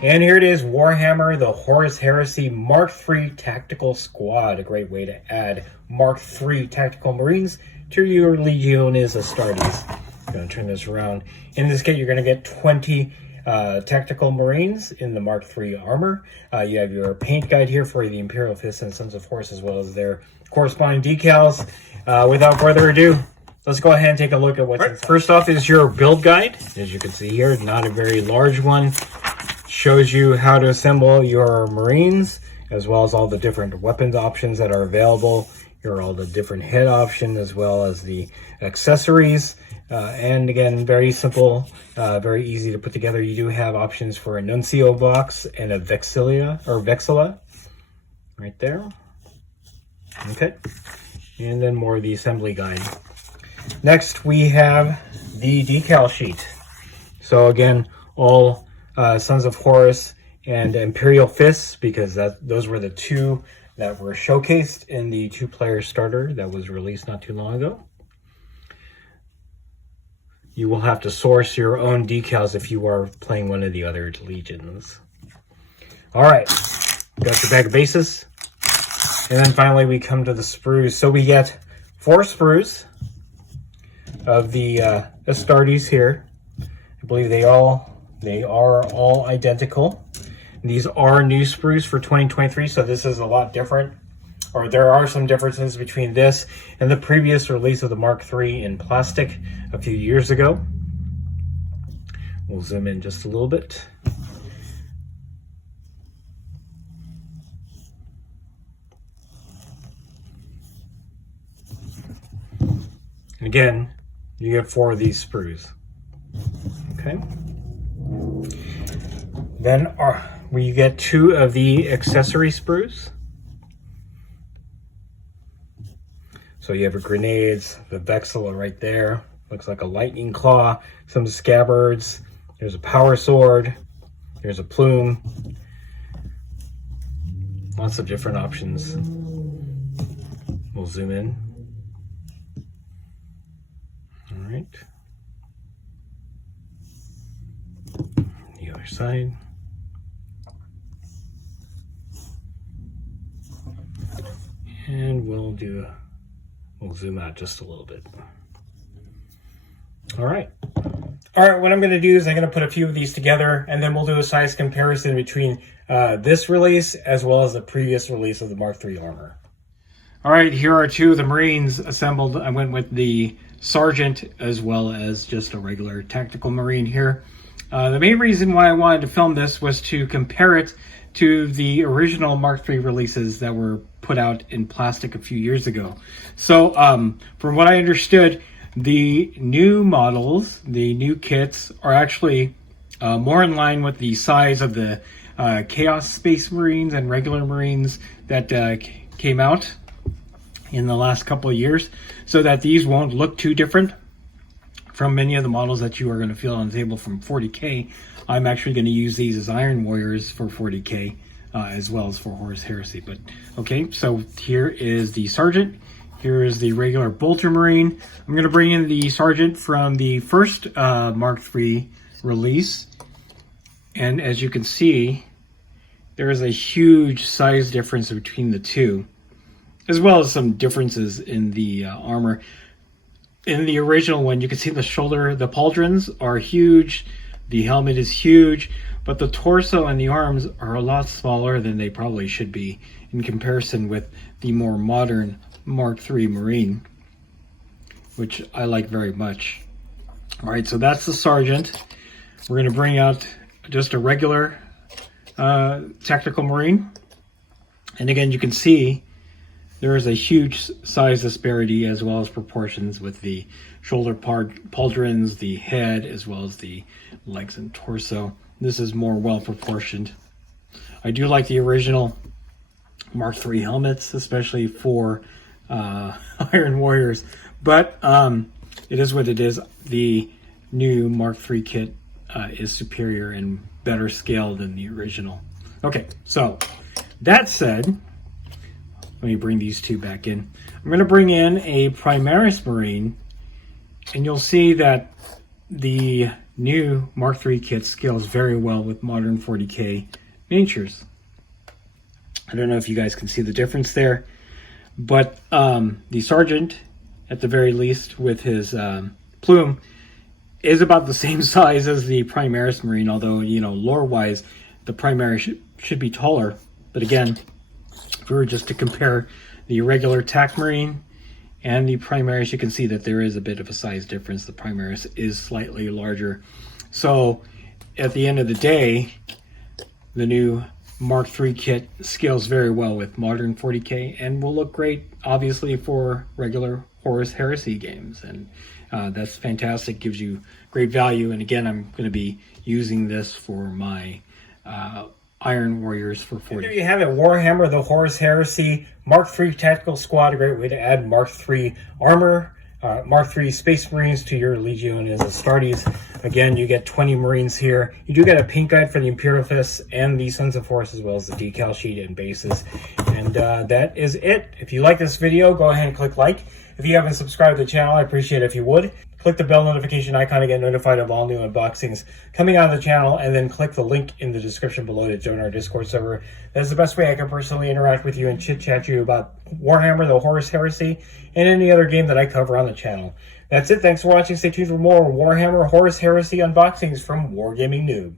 And here it is, Warhammer, the Horus Heresy Mark III Tactical Squad. A great way to add Mark III Tactical Marines to your Legiones Astartes. I'm going to turn this around. In this kit, you're going to get 20 Tactical Marines in the Mark III armor. You have your paint guide here for the Imperial Fist and Sons of Horus, as well as their corresponding decals. Without further ado, let's go ahead and take a look at what's inside. First off is your build guide. As you can see here, not a very large one. Shows you how to assemble your Marines, as well as all the different weapons options that are available. Here are all the different head options, as well as the accessories. And again, very simple, very easy to put together. You do have options for a Nuncio box and a Vexilla right there. Okay. And then more of the assembly guide. Next, we have the decal sheet. So again, all Sons of Horus and Imperial Fists, because those were the two that were showcased in the two-player starter that was released not too long ago. You will have to source your own decals if you are playing one of the other legions. All right, got your bag of bases. And then finally we come to the sprues. So we get 4 sprues of the Astartes here. I believe they are all identical. These are new sprues for 2023, so this is a lot different. Or there are some differences between this and the previous release of the Mark III in plastic a few years ago. We'll zoom in just a little bit. And again, you get 4 of these sprues. Okay. Then we get 2 of the accessory sprues. So you have your grenades, the Vexilla right there. Looks like a lightning claw, some scabbards. There's a power sword. There's a plume. Lots of different options. We'll zoom in. All right. The other side. And we'll zoom out just a little bit. All right, what I'm going to do is I'm going to put a few of these together, and then we'll do a size comparison between this release as well as the previous release of the Mark III armor. All right, here are 2 of the Marines assembled. I went with the Sergeant as well as just a regular tactical Marine here. The main reason why I wanted to film this was to compare it to the original Mark III releases that were put out in plastic a few years ago. So from what I understood, the new models, the new kits, are actually more in line with the size of the Chaos Space Marines and regular Marines that came out in the last couple of years, so that these won't look too different from many of the models that you are going to feel on the table from 40K. I'm actually going to use these as Iron Warriors for 40K as well as for Horus Heresy. But okay, so here is the Sergeant. Here is the regular Bolter Marine. I'm going to bring in the Sergeant from the first Mark III release. And as you can see, there is a huge size difference between the two, as well as some differences in the armor. In the original one, you can see the shoulder, the pauldrons are huge, the helmet is huge, but the torso and the arms are a lot smaller than they probably should be in comparison with the more modern Mark III Marine, which I like very much. All right, so that's the Sergeant. We're going to bring out just a regular tactical Marine. And again, you can see there is a huge size disparity as well as proportions with the shoulder pauldrons, the head, as well as the legs and torso. This is more well proportioned. I do like the original Mark III helmets, especially for Iron Warriors, but it is what it is. The new Mark III kit is superior and better scaled than the original. Okay, so that said, let me bring these 2 back in. I'm going to bring in a Primaris Marine, and you'll see that the new Mark III kit scales very well with modern 40K miniatures. I don't know if you guys can see the difference there, but the Sergeant, at the very least, with his plume, is about the same size as the Primaris Marine, although, you know, lore-wise, the Primaris should be taller. But again, if we were just to compare the regular TAC Marine and the Primaris, you can see that there is a bit of a size difference. The Primaris is slightly larger. So, at the end of the day, the new Mark III kit scales very well with modern 40K and will look great, obviously, for regular Horus Heresy games. And that's fantastic, gives you great value. And again, I'm going to be using this for my Iron Warriors for 40. There you have it, Warhammer the Horus Heresy Mark III Tactical Squad. A great way to add Mark III armor, Mark III Space Marines to your Legion as Astartes. Again, you get 20 Marines here. You do get a paint guide for the Imperial Fists and the Sons of Horus, as well as the decal sheet and bases. And that is it. If you like this video, go ahead and click like. If you haven't subscribed to the channel, I appreciate it if you would. Click the bell notification icon to get notified of all new unboxings coming out of the channel, and then click the link in the description below to join our Discord server. That's the best way I can personally interact with you and chit-chat you about Warhammer, the Horus Heresy, and any other game that I cover on the channel. That's it. Thanks for watching. Stay tuned for more Warhammer Horus Heresy unboxings from Wargaming Noob.